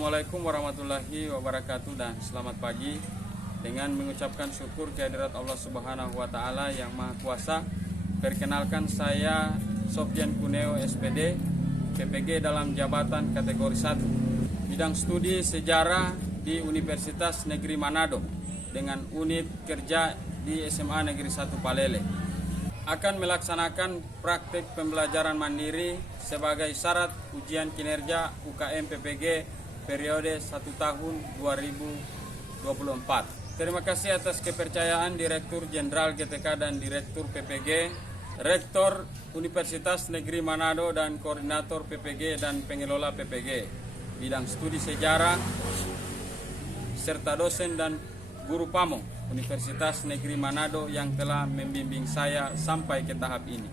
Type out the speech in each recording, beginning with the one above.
Assalamualaikum warahmatullahi wabarakatuh dan selamat pagi. Dengan mengucapkan syukur kehadirat Allah Subhanahu wa taala yang Maha Kuasa. Perkenalkan, saya Sofyan Cuneo SPD, PPG dalam jabatan kategori 1. Bidang studi sejarah di Universitas Negeri Manado dengan unit kerja di SMA Negeri 1 Palele. Akan melaksanakan praktik pembelajaran mandiri sebagai syarat ujian kinerja UKM PPG periode 1 tahun 2024. Terima kasih atas kepercayaan Direktur Jenderal GTK dan Direktur PPG, Rektor Universitas Negeri Manado dan Koordinator PPG dan Pengelola PPG, bidang studi sejarah, serta dosen dan guru pamong Universitas Negeri Manado yang telah membimbing saya sampai ke tahap ini.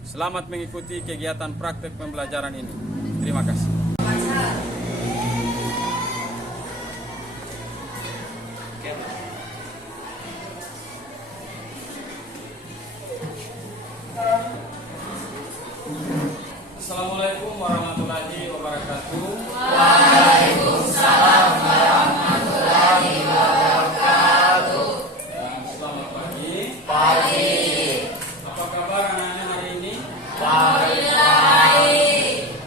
Selamat mengikuti kegiatan praktek pembelajaran ini. Terima kasih. Assalamualaikum warahmatullahi wabarakatuh. Waalaikumsalam warahmatullahi wabarakatuh. Dan selamat pagi. Pagi. Apa kabar anak-anak hari ini? Baik.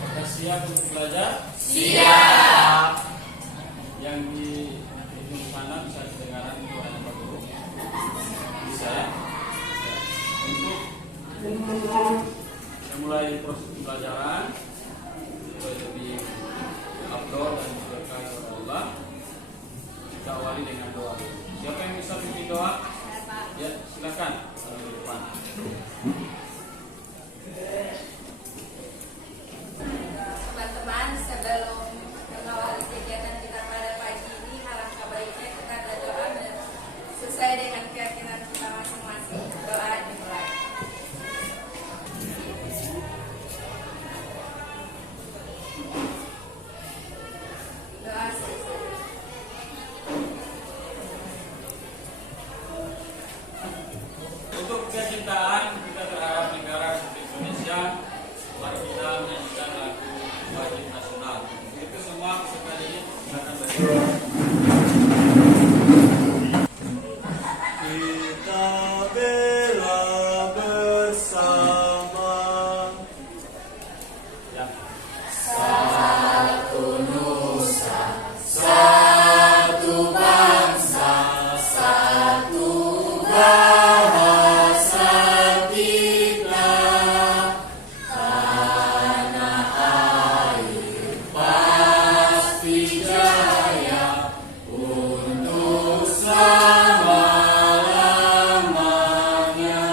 Apakah siap untuk belajar? Siap. Yang di ujung sana bisa kedengaran suara Pak Guru? Bisa ya? Untuk mulai proses pembelajaran supaya lebih afdol dan berkah kepada Allah, kita awali dengan doa. Siapa yang bisa bimbing doa? Ya, silakan di depan. Teman-teman, sebelum mengawali kegiatan kita pada pagi ini, alangkah baiknya kita berdoa sesuai dengan keyakinan kita masing-masing. Doa dimulai. Doa selesai. Untuk kecintaan kita terhadap negara Republik Indonesia, mari kita menyanyikan lagu wajib nasional. Itu semua sekali ini silakan berdiri. Kita bela bersama. Ya. Satu nusa, satu bangsa, satu bahasa kita. Tanah air pasti jaya untuk selama-lamanya.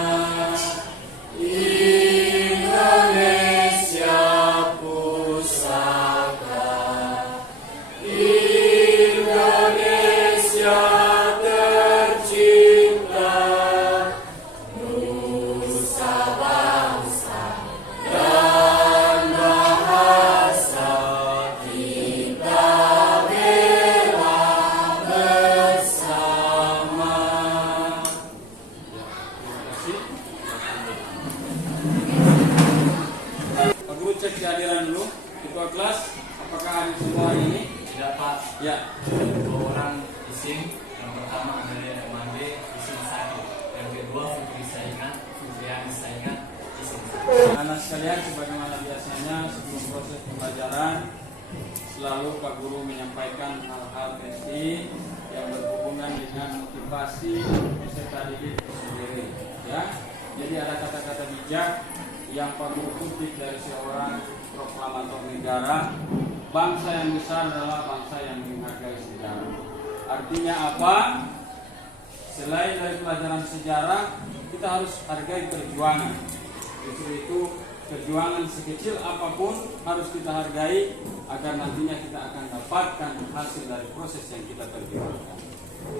Indonesia pusaka, Indonesia tercipta, nusa bangsa dan bahasa kita bela bersama. Terima kasih. Pak Guru cek kehadiran dulu. Ketua kelas, apakah hadir semua hari ini? Tidak Pak, Ya. 2 orang isim. Yang pertama adalah Mande, isim 1. Yang kedua Fikri Saingan, Fitriani Saingan, isim 1. Anak sekalian, sebagaimana biasanya sebelum proses pembelajaran selalu Pak Guru menyampaikan hal-hal penting yang berhubungan dengan motivasi peserta didik itu sendiri. Ya, jadi ada kata-kata bijak yang Pak Guru kutip dari seorang proklamator negara. Bangsa yang besar adalah bangsa yang menghargai sejarah. Artinya apa? Selain dari pelajaran sejarah, kita harus hargai perjuangan. Justru itu perjuangan sekecil apapun harus kita hargai agar nantinya kita akan dapatkan hasil dari proses yang kita perjuangkan.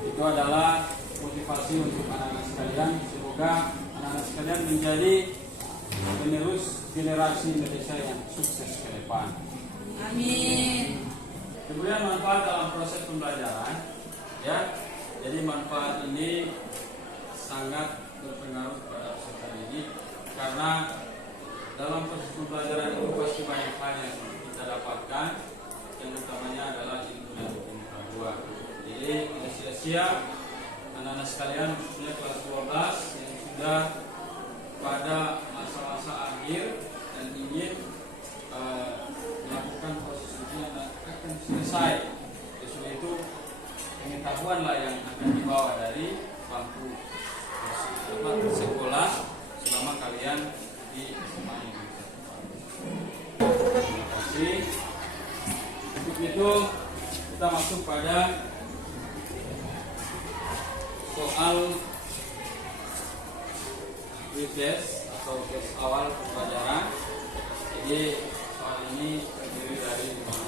Itu adalah motivasi untuk anak-anak sekalian. Semoga anak-anak sekalian menjadi penerus generasi Indonesia yang sukses ke depan. Amin. Kemudian manfaat dalam proses pembelajaran, ya. Jadi manfaat ini sangat berpengaruh pada peserta didik karena dalam proses pembelajaran itu pasti banyak hal yang kita dapatkan yang utamanya adalah ilmu dan pengetahuan. Jadi tidak sia-sia anak-anak sekalian, khususnya kelas 12 yang sudah pada masa-masa akhir dan ingin melakukan proses ujian dan akan selesai. Oleh itu pengetahuanlah yang akan dibawa dari bangku sekolah selama kalian di SMA ini. Terima kasih. Untuk itu kita masuk pada soal retest atau tes awal pembelajaran. Jadi soal ini terdiri dari 5 soal.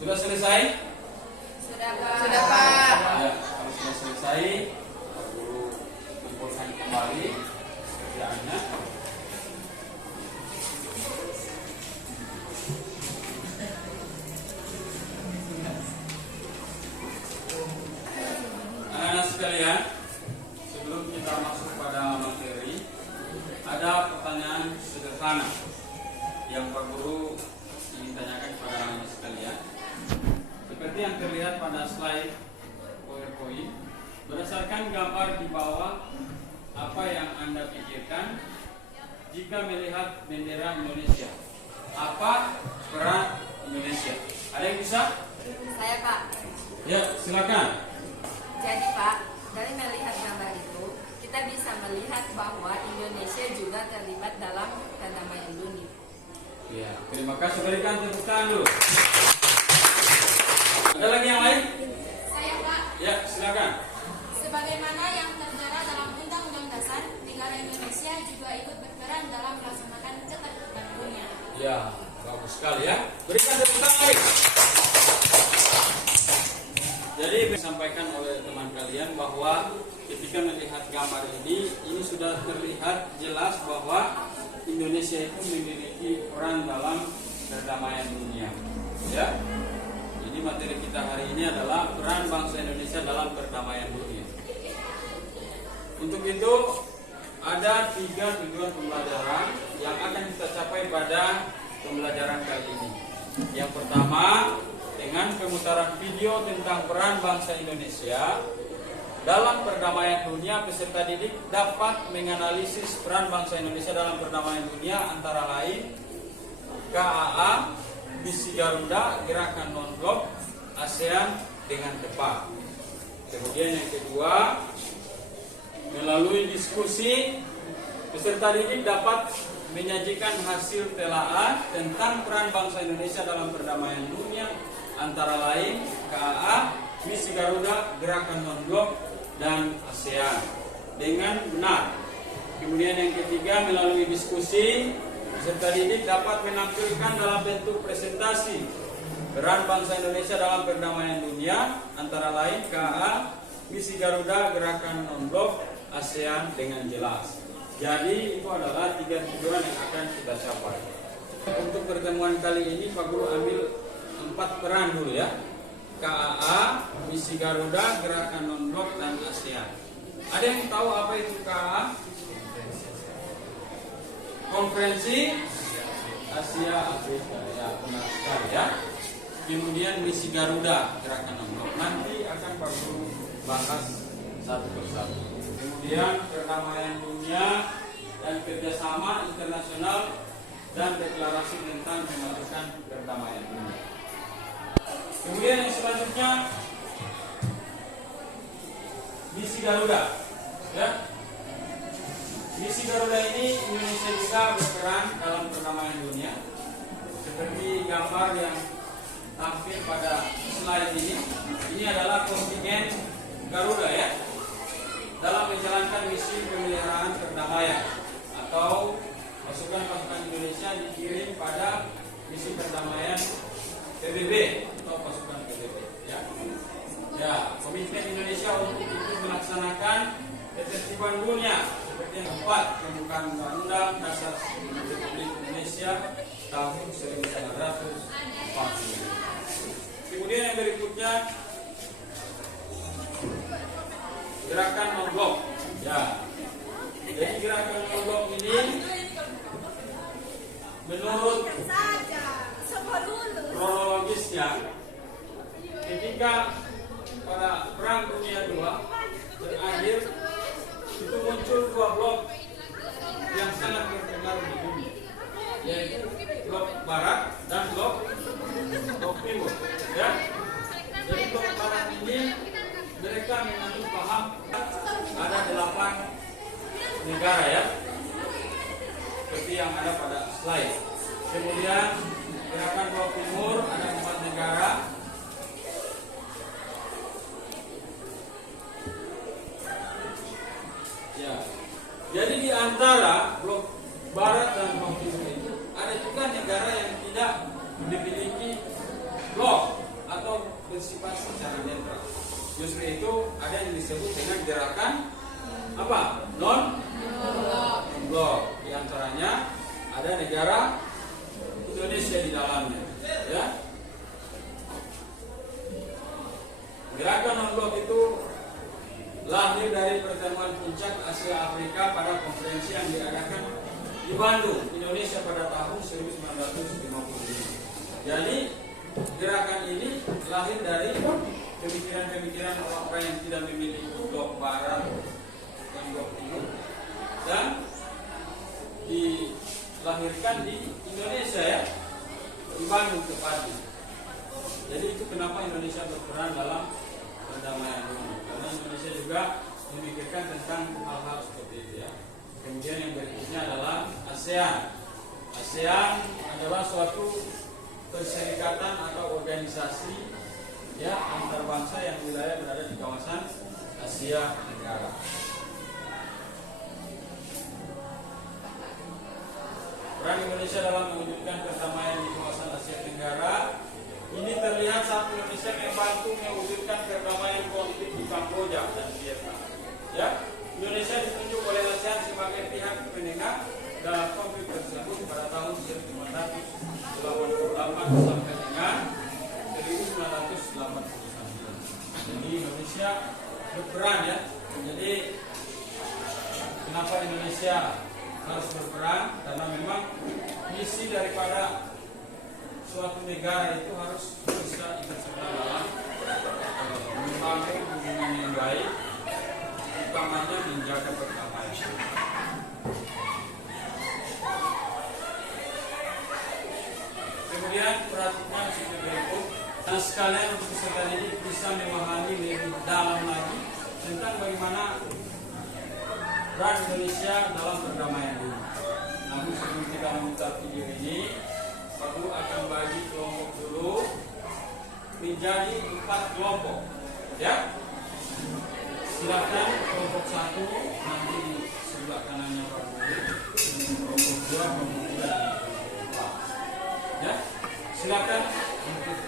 Sudah selesai? Sudah Pak. Sudah Pak. Ya, kalau sudah selesai, Pak Guru kumpulkan kembali kerjaannya. Anak-anak sekalian, sebelum kita masuk pada materi, ada pertanyaan sederhana yang Pak Guru ingin tanyakan kepada anak-anak sekalian. Seperti yang terlihat pada slide PowerPoint, berdasarkan gambar di bawah, apa yang Anda pikirkan jika melihat bendera Indonesia? Apa peran Indonesia? Ada yang bisa? Saya Pak. Ya, silakan. Jadi Pak, dari melihat gambar itu, kita bisa melihat bahwa Indonesia juga terlibat dalam perdamaian dunia. Ya, terima kasih. Berikan tepuk tangan dulu. Ada lagi yang lain? Saya Pak, Ya, silakan. sebagaimana yang tertera dalam Undang-Undang Dasar, negara Indonesia juga ikut berperan dalam melaksanakan ketertiban dunia. Ya, bagus sekali ya. Berikan tepuk tangan lagi. Jadi disampaikan oleh teman kalian bahwa ketika melihat gambar ini sudah terlihat jelas bahwa Indonesia itu memiliki peran dalam perdamaian dunia. Ya. Jadi materi kita hari ini adalah peran bangsa Indonesia dalam perdamaian dunia. Untuk itu ada 3 tujuan pembelajaran yang akan kita capai pada pembelajaran kali ini. Yang pertama, dengan pemutaran video tentang peran bangsa Indonesia dalam perdamaian dunia, peserta didik dapat menganalisis peran bangsa Indonesia dalam perdamaian dunia antara lain KAA, Misi Garuda, Gerakan Non-Blok, ASEAN dengan tepat. Kemudian yang kedua, melalui diskusi, peserta didik dapat menyajikan hasil telaah tentang peran bangsa Indonesia dalam perdamaian dunia antara lain KAA, Misi Garuda, Gerakan Non-Blok, dan ASEAN dengan benar. Kemudian yang ketiga, melalui diskusi, peserta didik dapat menampilkan dalam bentuk presentasi peran bangsa Indonesia dalam perdamaian dunia antara lain KAA, Misi Garuda, Gerakan Non-Blok, ASEAN dengan jelas. Jadi itu adalah 3 tujuan yang akan kita capai. Untuk pertemuan kali ini Pak Guru ambil 4 peran dulu ya. KAA, Misi Garuda, Gerakan Non-Blok, dan ASEAN. Ada yang tahu apa itu KAA? Konferensi Asia Afrika, ya benar sekali ya. Kemudian Misi Garuda, Gerakan Non-Blok. Nanti akan Pak Guru bahas satu persatu. Kemudian perdamaian dunia dan kerjasama internasional dan deklarasi tentang pembentukan perdamaian dunia. Kemudian yang selanjutnya Misi Garuda, ya. Misi Garuda ini Indonesia juga berperan dalam perdamaian dunia. Seperti gambar yang tampil pada slide ini adalah kontingen Garuda ya. dalam menjalankan misi pemeliharaan perdamaian atau pasukan-pasukan Indonesia dikirim pada misi perdamaian PBB atau pasukan PBB. Ya, komitmen Indonesia untuk ikut melaksanakan ketertiban dunia seperti yang keempat, pembukaan Undang-Undang Dasar Republik Indonesia tahun 1945. Kemudian yang berikutnya, gerakan non-blok. Ya, jadi gerakan non-blok ini menurut kronologisnya, ketika pada Perang Dunia II berakhir, itu muncul dua blok yang sangat berpengaruh di dunia, yaitu blok Barat dan blok Timur. Ya, jadi blok Barat ini mereka menganut paham ada 8 negara, ya, seperti yang ada pada slide. Kemudian gerakan blok Timur ada 4 negara. Ya, jadi di antara blok Barat dan blok Timur itu ada juga negara yang tidak memiliki blok atau bersifat secara netral. Justru itu ada yang disebut dengan gerakan apa? Non-blok. Di antaranya ada negara Indonesia di dalamnya. Ya. Gerakan non-blok itu lahir dari pertemuan puncak Asia Afrika pada konferensi yang diadakan di Bandung, Indonesia pada tahun 1955. Jadi gerakan ini lahir dari pemikiran-pemikiran orang-orang yang tidak memiliki blok Barat dan blok Timur, dan dilahirkan di Indonesia, ya, di Bandung tepatnya. Jadi itu kenapa Indonesia berperan dalam perdamaian dunia, karena Indonesia juga memikirkan tentang hal-hal seperti itu, ya. Kemudian yang berikutnya adalah ASEAN. ASEAN adalah suatu perserikatan atau organisasi, ya, antar bangsa yang wilayah berada di kawasan Asia Tenggara. Peran Indonesia dalam mewujudkan perdamaian di kawasan Asia Tenggara ini terlihat saat Indonesia membantu mewujudkan perdamaian konflik di Kamboja dan Vietnam. Ya, Indonesia ditunjuk oleh ASEAN sebagai pihak penengah dalam konflik tersebut pada tahun 1988 sampai dengan 1989. Jadi Indonesia berperan, ya. Jadi kenapa Indonesia harus berperan? Karena memang misi daripada suatu negara itu harus bisa ikut serta dalam membangun hubungan yang baik, utamanya menjaga perdamaian. Kemudian perhatikan seperti berikut. Nah, sekalian untuk peserta didik bisa memahami lebih dalam lagi tentang bagaimana peran Indonesia dalam perdamaian dunia. Namun sebelum kita membuka video ini, Pak Guru akan bagi kelompok dulu menjadi 4 kelompok, ya. Silakan kelompok 1 nanti di sebelah kanannya Pak Guru, kelompok 2, kelompok 3, dan kelompok 4. Ya, silakan untuk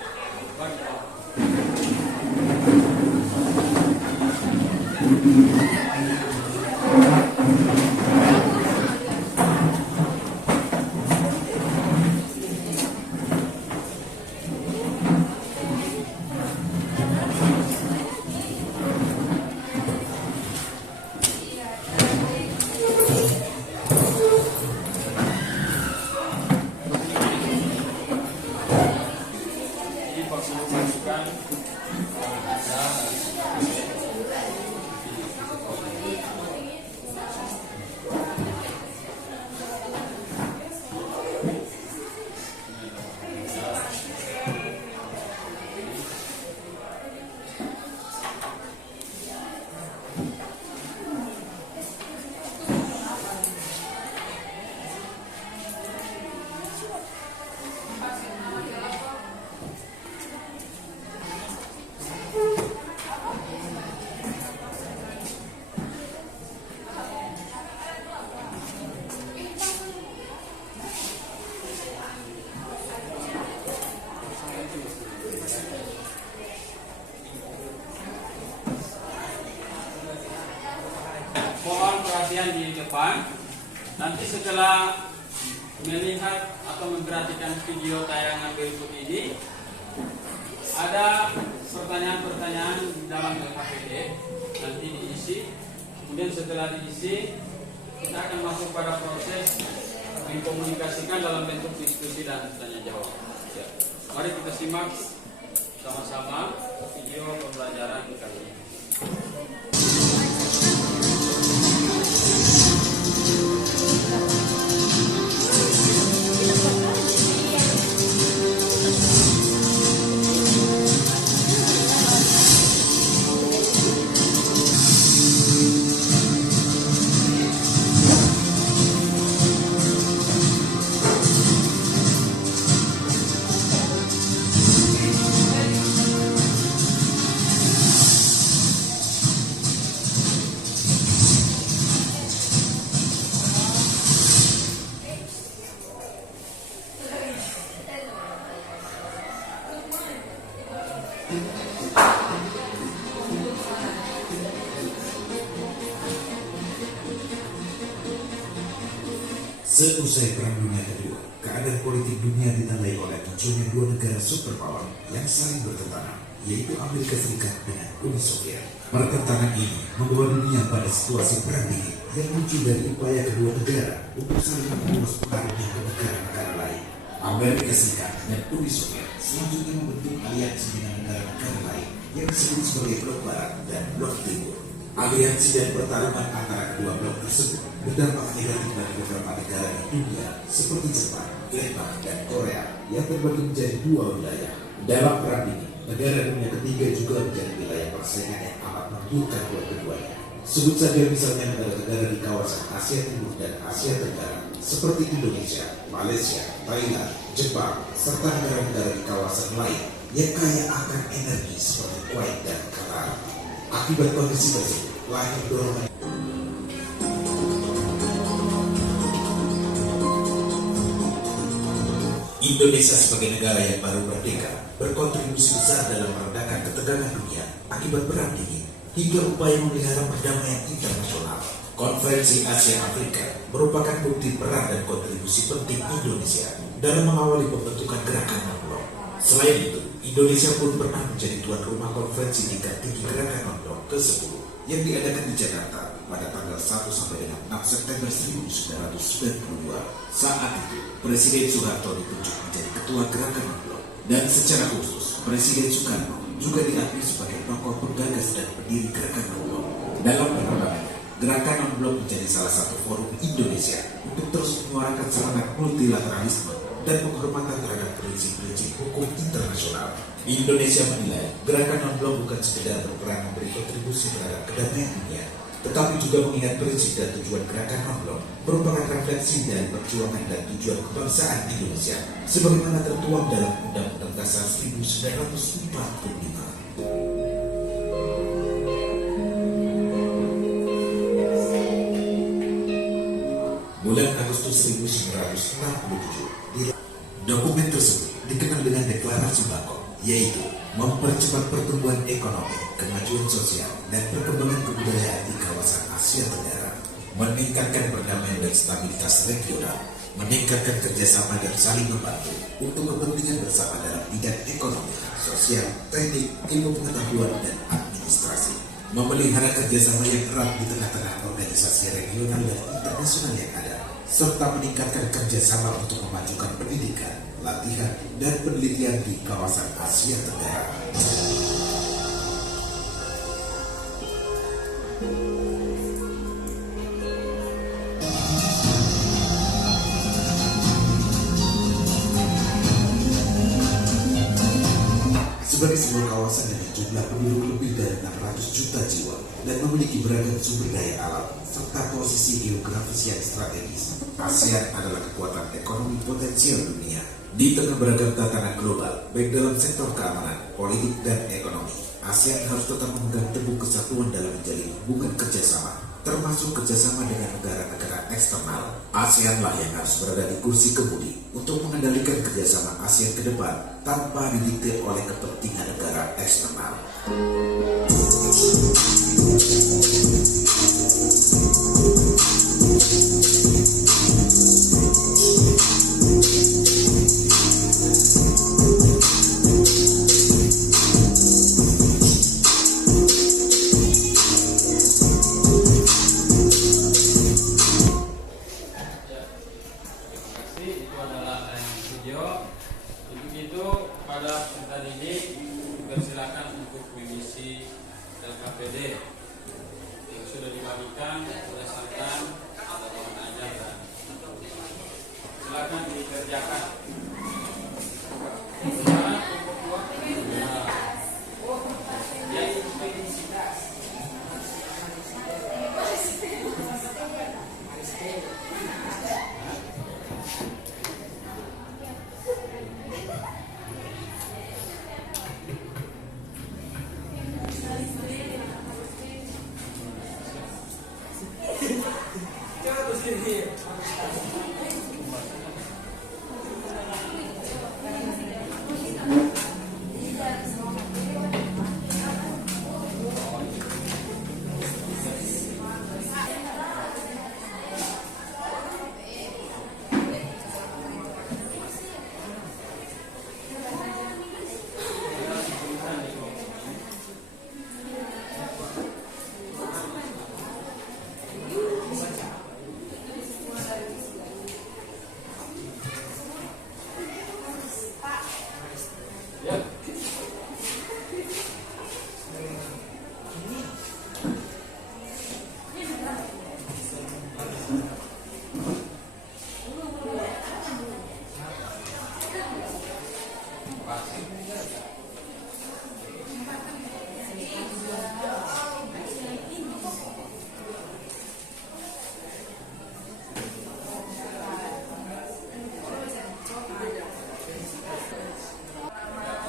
bagi kelompok. sekalian di depan. Nanti setelah melihat atau memperhatikan video tayangan berikut ini, ada pertanyaan-pertanyaan di dalam LKPD nanti diisi. Kemudian setelah diisi, kita akan masuk pada proses mengkomunikasikan dalam bentuk diskusi dan tanya jawab. Ya. Mari kita simak sama-sama video pembelajaran kali ini. Seusai Perang Dunia Kedua, keadaan politik dunia ditandai oleh munculnya dua negara superpower yang saling bertentangan, yaitu Amerika Serikat dengan Uni Soviet. Pertentangan ini membawa dunia pada situasi perang dingin yang muncul dari upaya kedua negara untuk saling mengurus pengaruhnya ke negara-negara lain. Amerika Serikat dan Uni Soviet selanjutnya membentuk aliansi dengan negara-negara lain yang disebut sebagai Blok Barat dan Blok Timur. Aliansi dan pertarungan antara kedua blok tersebut berdampak negatif bagi beberapa negara di dunia seperti Jepang, Vietnam, dan Korea yang terbagi menjadi dua wilayah. Dalam perang ini, negara dunia ketiga juga menjadi wilayah persaingan yang amat memburukkan buat keduanya. Sebut saja misalnya negara-negara di kawasan Asia Timur dan Asia Tenggara seperti Indonesia, Malaysia, Thailand, Jepang, serta negara-negara di kawasan lain yang kaya akan energi seperti Kuwait dan Qatar. Akibat kondisi tersebut, lahir dorongan Indonesia sebagai negara yang baru merdeka berkontribusi besar dalam meredakan ketegangan dunia akibat perang dingin hingga upaya memelihara perdamaian internasional. Konferensi Asia Afrika merupakan bukti peran dan kontribusi penting Indonesia dalam mengawali pembentukan gerakan non-blok. Selain itu, Indonesia pun pernah menjadi tuan rumah konferensi tingkat tinggi gerakan non-blok ke-10 yang diadakan di Jakarta pada tanggal 1 sampai dengan 6 September 1992. Saat itu, Presiden Soeharto ditunjuk menjadi ketua gerakan non-blok, dan secara khusus Presiden Soekarno juga diakui sebagai tokoh penggagas dan pendiri gerakan non-blok. Dalam perkembangannya, gerakan non-blok menjadi salah satu forum Indonesia untuk terus menyuarakan semangat multilateralisme dan penghormatan terhadap prinsip-prinsip hukum internasional. Indonesia menilai gerakan non-blok bukan sekedar berperan memberi kontribusi terhadap kedamaian dunia, tetapi juga mengingat prinsip dan tujuan gerakan non-blok merupakan refleksi dari perjuangan dan tujuan kebangsaan Indonesia sebagaimana tertuang dalam Undang-Undang Dasar 1945. Bulan Agustus 1967, dokumen tersebut dikenal dengan Deklarasi Bangkok, yaitu mempercepat pertumbuhan ekonomi, kemajuan sosial, dan perkembangan kebudayaan di kawasan Asia Tenggara, meningkatkan perdamaian dan stabilitas regional, meningkatkan kerjasama dan saling membantu untuk kepentingan bersama dalam bidang ekonomi, sosial, teknik, ilmu pengetahuan, dan administrasi, memelihara kerjasama yang erat di tengah-tengah organisasi regional dan internasional yang ada, serta meningkatkan kerjasama untuk memajukan pendidikan, latihan, dan penelitian di kawasan Asia Tenggara. Sebagai sebuah kawasan dengan jumlah penduduk lebih dari 600 juta jiwa dan memiliki beragam sumber daya alam serta posisi geografis yang strategis, ASEAN adalah kekuatan ekonomi potensial dunia. Di tengah beragam tantangan global, baik dalam sektor keamanan, politik, dan ekonomi, ASEAN harus tetap memegang teguh kesatuan dalam menjalin hubungan kerjasama, termasuk kerjasama dengan negara-negara eksternal. ASEAN lah yang harus berada di kursi kemudi untuk mengendalikan kerjasama ASEAN ke depan tanpa didikte oleh kepentingan negara eksternal. kepada peserta didik dipersilakan untuk mengisi LKPD yang sudah dibagikan berdasarkan potongan ajar dan silakan dikerjakan. Nah, ya,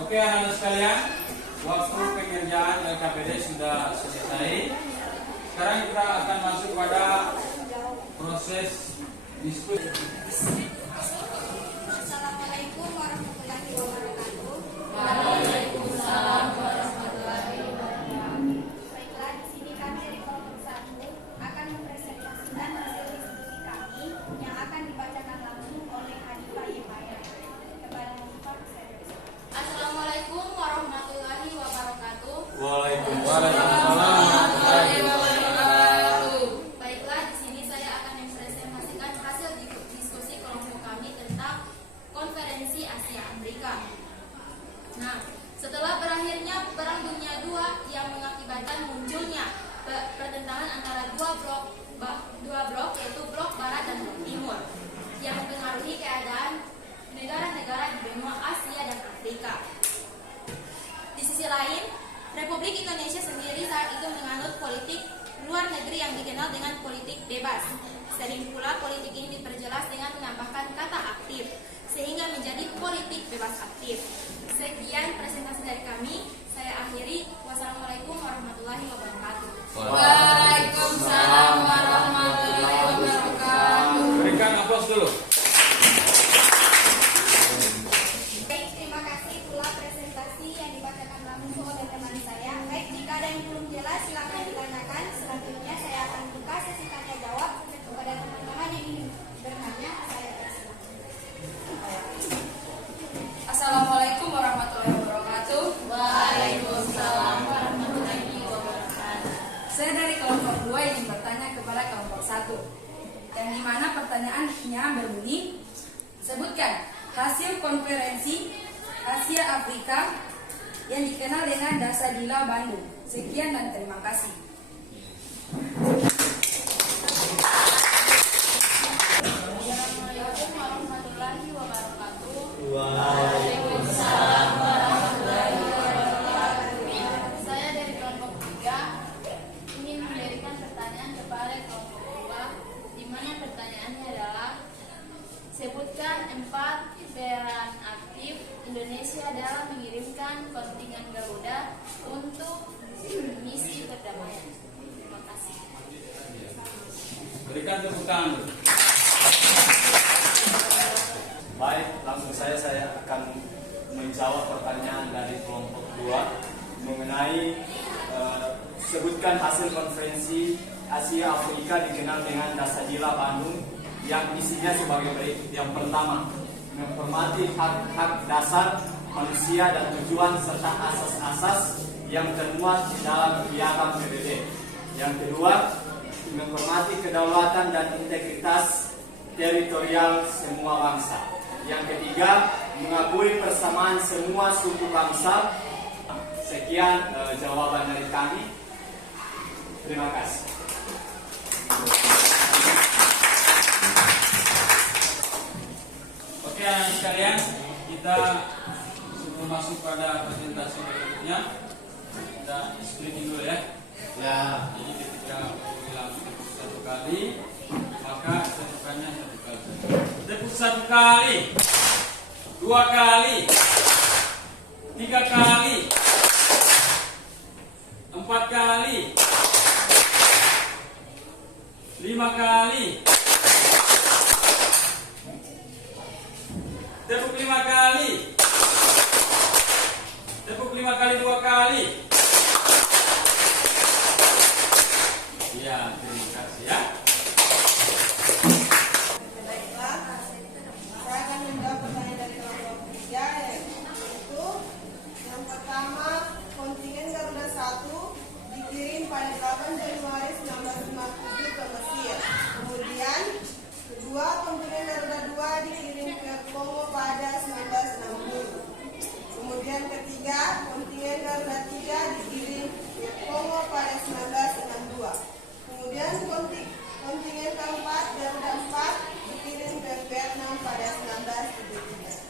Oke anak-anak sekalian, waktu pengerjaan LKPD sudah selesai. Sekarang kita akan masuk pada proses diskusi. Assalamualaikum warahmatullahi wabarakatuh. Waalaikumsalam warahmatullahi wabarakatuh. Baiklah, di sini kami dari kelompok 1 akan mempresentasikan hasil diskusi kami yang akan dibacakan langsung oleh Hanifah Yemaya. Kepada Hanifah, saya persilakan. Assalamualaikum warahmatullahi wabarakatuh. Waalaikumsalam warahmatullahi wabarakatuh. Baiklah, di sini saya akan mempresentasikan hasil diskusi kelompok kami tentang konferensi Asia Afrika. Nah, setelah berakhirnya Perang Dunia II yang mengakibatkan munculnya pertentangan antara dua blok yaitu blok Barat dan blok Timur yang mempengaruhi keadaan negara-negara di benua Asia dan Afrika. Di sisi lain, Republik Indonesia sendiri saat itu menganut politik luar negeri yang dikenal dengan politik bebas. Sering pula politik ini diperjelas dengan menambahkan kata aktif, sehingga menjadi politik bebas aktif. Sekian presentasi dari kami. Saya akhiri. Wassalamualaikum warahmatullahi wabarakatuh. Waalaikumsalam warahmatullahi wabarakatuh. Berikan aplaus dulu. Baik, terima kasih pula presentasi yang dibacakan langsung oleh teman saya. Baik, jika ada yang belum jelas silakan ditanyakan. Selanjutnya saya akan buka sesi tanya jawab kepada teman-teman yang ingin bertanya. Saya persilakan. Assalamualaikum warahmatullahi wabarakatuh. Waalaikumsalam warahmatullahi wabarakatuh. Saya dari kelompok 2 ingin bertanya kepada kelompok 1, yang dimana pertanyaannya berbunyi, sebutkan hasil konferensi Asia Afrika yang dikenal dengan Dasadila Bandung. Sekian dan terima kasih. Assalamualaikum warahmatullahi wabarakatuh. Waalaikumsalam warahmatullahi wabarakatuh. Saya dari kelompok 3 ingin memberikan pertanyaan kepada kelompok 2, di mana pertanyaannya adalah sebutkan 4 peran aktif Indonesia dalam mengirimkan kontingen Garuda untuk misi perdamaian. Terima kasih. Berikan tepuk tangan. Baik, langsung saya akan menjawab pertanyaan dari kelompok 2 mengenai sebutkan hasil konferensi Asia Afrika dikenal dengan Dasadila Bandung yang isinya sebagai berikut. Yang pertama, menghormati hak-hak dasar manusia dan tujuan serta asas-asas yang termuat di dalam Piagam PBB. Yang kedua, menghormati kedaulatan dan integritas teritorial semua bangsa. Yang ketiga, mengakui persamaan semua suku bangsa. Sekian jawaban dari kami. Terima kasih. Oke anak sekalian, kita sebelum masuk pada presentasi berikutnya, kita speaking dulu ya. Ya, jadi ketika bilang tepuk satu kali, maka tepukannya satu kali. Tepuk satu kali, 2 kali, 3 kali, 4 kali, 5 kali. Tepuk 5 kali. Tepuk 5 kali 2 kali. Ya, terima kasih ya. Baiklah, saya akan menjawab pertanyaan dari kelompok 3, yaitu yang pertama, kontingen Garuda 1 dikirim pada 8 Januari 1957 ke Mesir. Kemudian kedua, kontingen Garuda 2 dikirim ke Kongo pada 1960. Kemudian ketiga, kontingen Garuda 3 dikirim ke Kongo pada 1962. Kemudian kontingen keempat, Garuda 4 dikirim ke Vietnam pada 1973.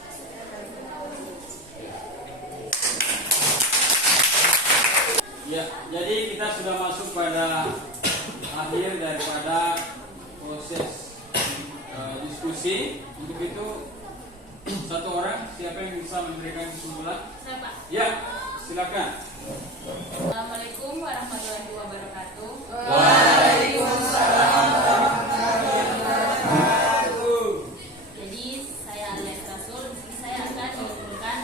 Ya, jadi kita sudah masuk pada akhir daripada proses diskusi. Untuk itu satu orang, siapa yang bisa memberikan kesimpulan? Saya, Pak. Ya, silakan. Assalamualaikum warahmatullahi wabarakatuh. Jadi saya Alias Rasul. Di sini saya akan mengumpulkan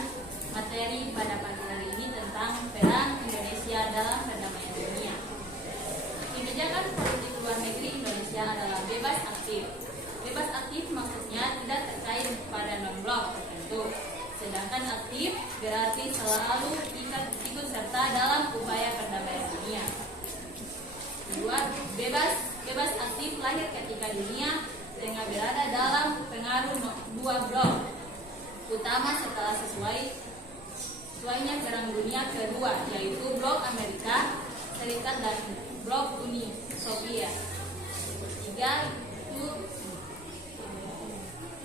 materi pada pagi hari ini tentang peran Indonesia dalam perdamaian dunia. Kebijakan politik luar negeri Indonesia adalah bebas aktif. Bebas aktif maksudnya tidak terkait pada non-blok tertentu. Sedangkan aktif berarti selalu ikut serta dalam upaya perdamaian dunia. Kedua, bebas aktif lahir ketika dunia tengah berada dalam pengaruh dua blok utama setelah sesuainya Perang Dunia Kedua, yaitu blok Amerika Serikat dan blok Uni Soviet. Tiga,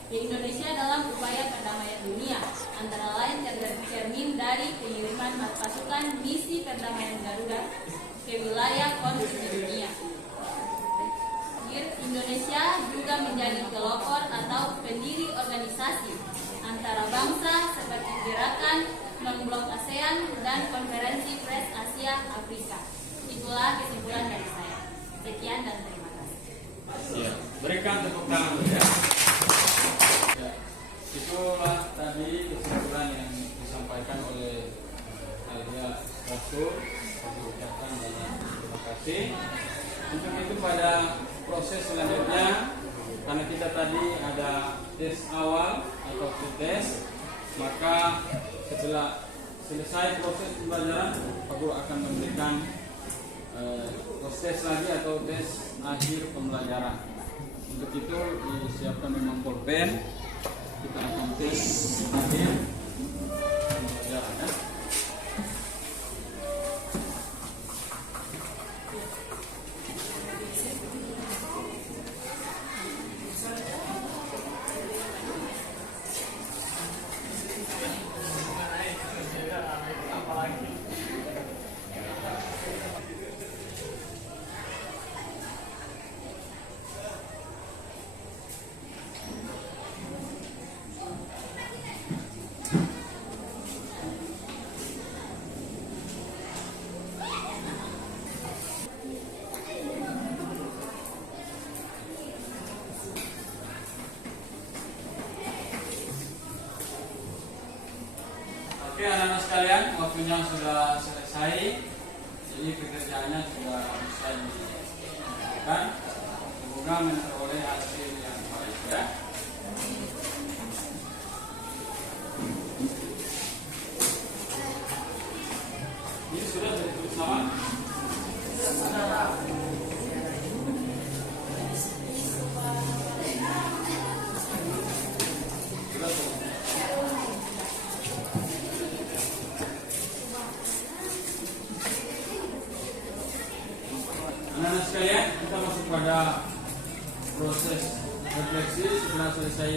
Indonesia dalam upaya perdamaian dunia, antara lain tercermin dari pengiriman pasukan misi perdamaian Garuda ke wilayah konflik dunia. Indonesia juga menjadi pelopor atau pendiri organisasi antara bangsa seperti Gerakan Non-Blok ASEAN dan Konferensi Pers Asia Afrika. Itulah kesimpulan dari saya. Sekian dan terima kasih. Ya, berikan tepuk tangan ya. Ya, itulah tadi kesimpulan yang disampaikan oleh Alias Rasul. Kami ucapkan banyak terima kasih. Untuk itu pada proses selanjutnya, karena kita tadi ada tes awal atau tes, maka setelah selesai proses pembelajaran, Pak Guru akan memberikan proses lagi atau tes akhir pembelajaran. Untuk itu disiapkan memang pulpen. Kita akan tes akhir pembelajaran ya. Oke anak-anak sekalian, waktunya sudah selesai. Jadi pekerjaannya sudah bisa dilakukan. Semoga memperoleh hasil yang baik ya. Ini sudah ditulis nama? Sudah. anak-anak sekalian, kita masuk pada proses refleksi setelah selesai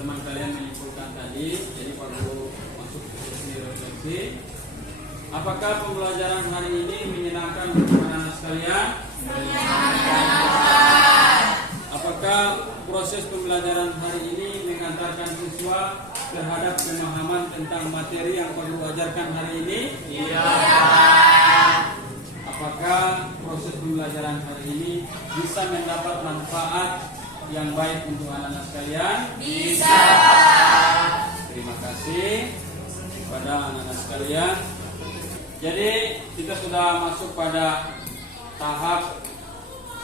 teman kalian menyimpulkan tadi. Jadi Pak Guru masuk ke sesi refleksi. Apakah pembelajaran hari ini menyenangkan untuk anak-anak sekalian? Apakah proses pembelajaran hari ini mengantarkan siswa terhadap pemahaman tentang materi yang Pak Guru ajarkan hari ini? Iya. Apakah proses pembelajaran hari ini bisa mendapat manfaat yang baik untuk anak-anak sekalian? Bisa. Terima kasih kepada anak-anak sekalian. Jadi kita sudah masuk pada tahap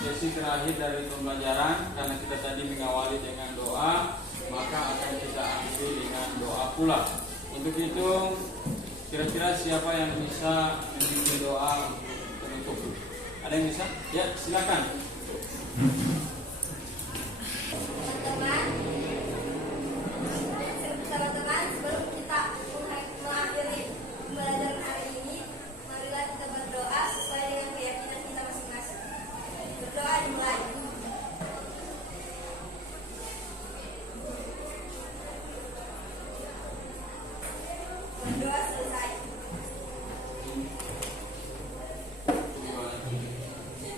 sesi terakhir dari pembelajaran. Karena kita tadi mengawali dengan doa, maka akan kita akhiri dengan doa pula. Untuk itu, kira-kira siapa yang bisa memimpin doa penutup? Ada yang bisa? Ya, silakan. Teman-teman, sebelum kita mengakhiri pembelajaran hari ini, marilah kita berdoa sesuai dengan keyakinan kita masing-masing. Berdoa dimulai. Berdoa selesai.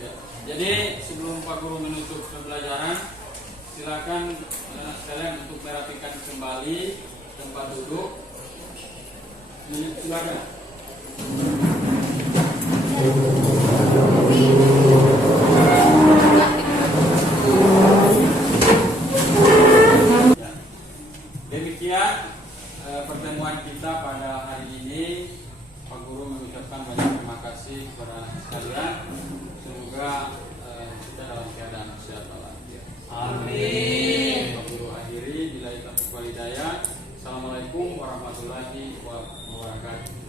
Ya. Jadi sebelum Pak Guru menutup pembelajaran, silakan anak sekalian untuk merapikan kembali tempat duduk. Silakan. Demikian pertemuan kita pada hari ini. Pak Guru mengucapkan banyak terima kasih kepada anak sekalian. Semoga kita dalam keadaan sehat walafiat. Amin. Pak Guru akhiri bila taufiq wal hidayah. Assalamualaikum warahmatullahi wabarakatuh.